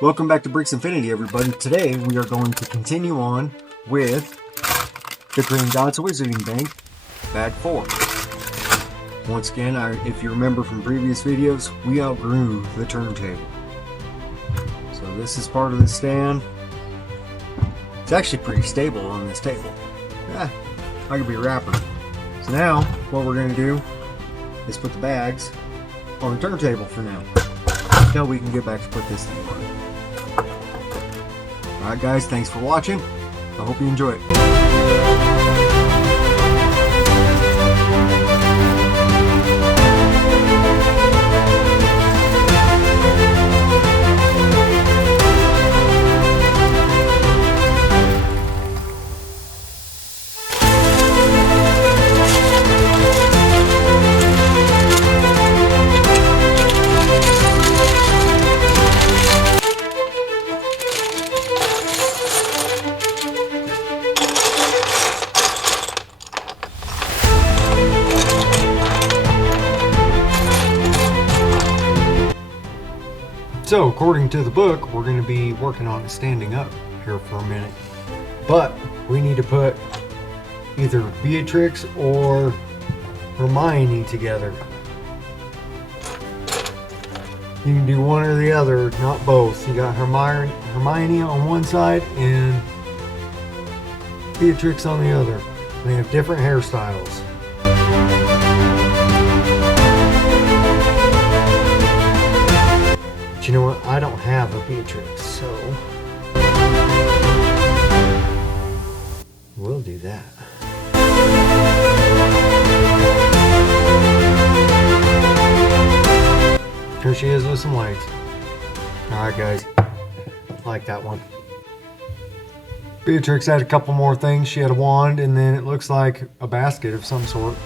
Welcome back to Bricks Infinity, everybody. Today we are going to continue on with the Gringotts Wizarding Bank, Bag 4. Once again, if you remember from previous videos, we outgrew the turntable. So this is part of the stand. It's actually pretty stable on this table. I could be a rapper. So now, what we're going to do is put the bags on the turntable for now. Until we can get back to put this thing on. Alright guys, thanks for watching. I hope you enjoy it. So, according to the book, we're going to be working on standing up here for a minute. But we need to put either Beatrix or Hermione together. You can do one or the other, not both. You got Hermione on one side and Beatrix on the other. They have different hairstyles. But you know what? I don't have a Beatrix, so we'll do that. Here she is with some lights. Alright guys, I like that one. Beatrix had a couple more things. She had a wand and then it looks like a basket of some sort.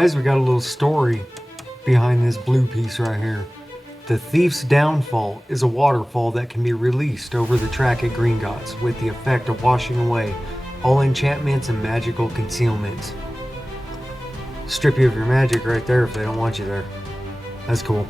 guys, we got a little story behind this blue piece right here. The Thief's Downfall is a waterfall that can be released over the track at Gringotts with the effect of washing away all enchantments and magical concealments. Strip you of your magic right there if they don't want you there. That's cool.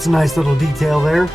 That's a nice little detail there.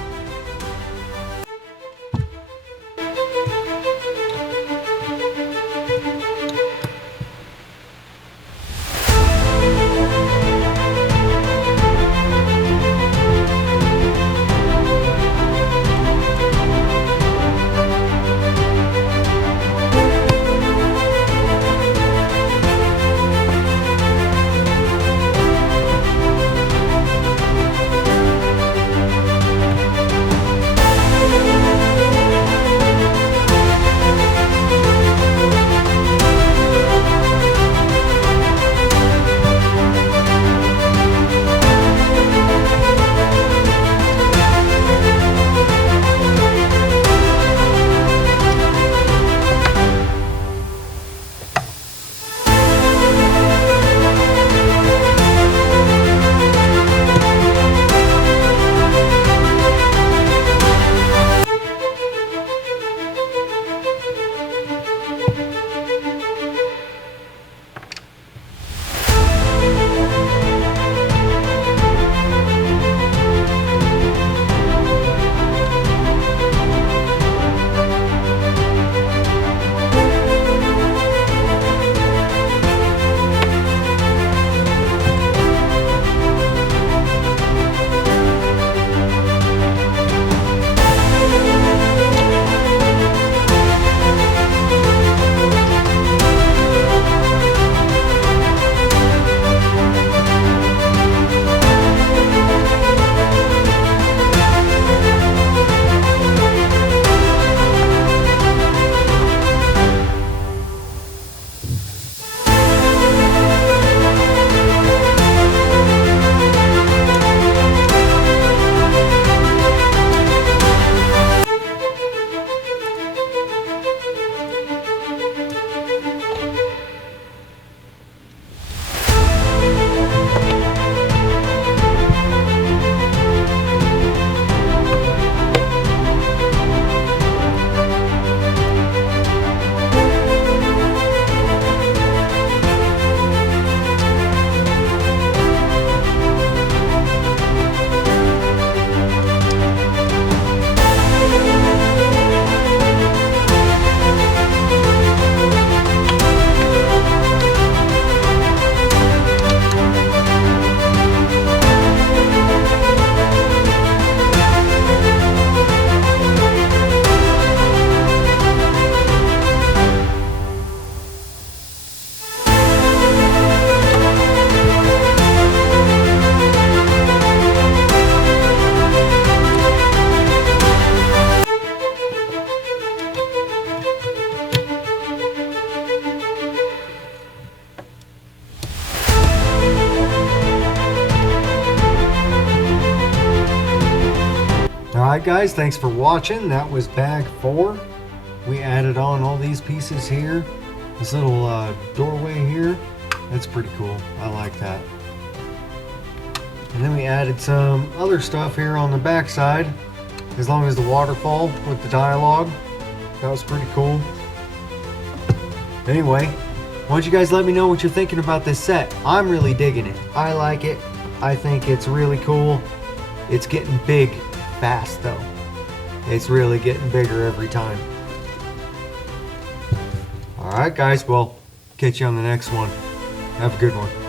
guys, thanks for watching. That was bag 4. We added on all these pieces here. This little doorway here. That's pretty cool. I like that. And then we added some other stuff here on the back side, as long as the waterfall with the dialogue. That was pretty cool. Anyway, why don't you guys let me know what you're thinking about this set. I'm really digging it. I like it. I think it's really cool. It's getting big fast though. It's really getting bigger every time. Alright guys, well, catch you on the next one. Have a good one.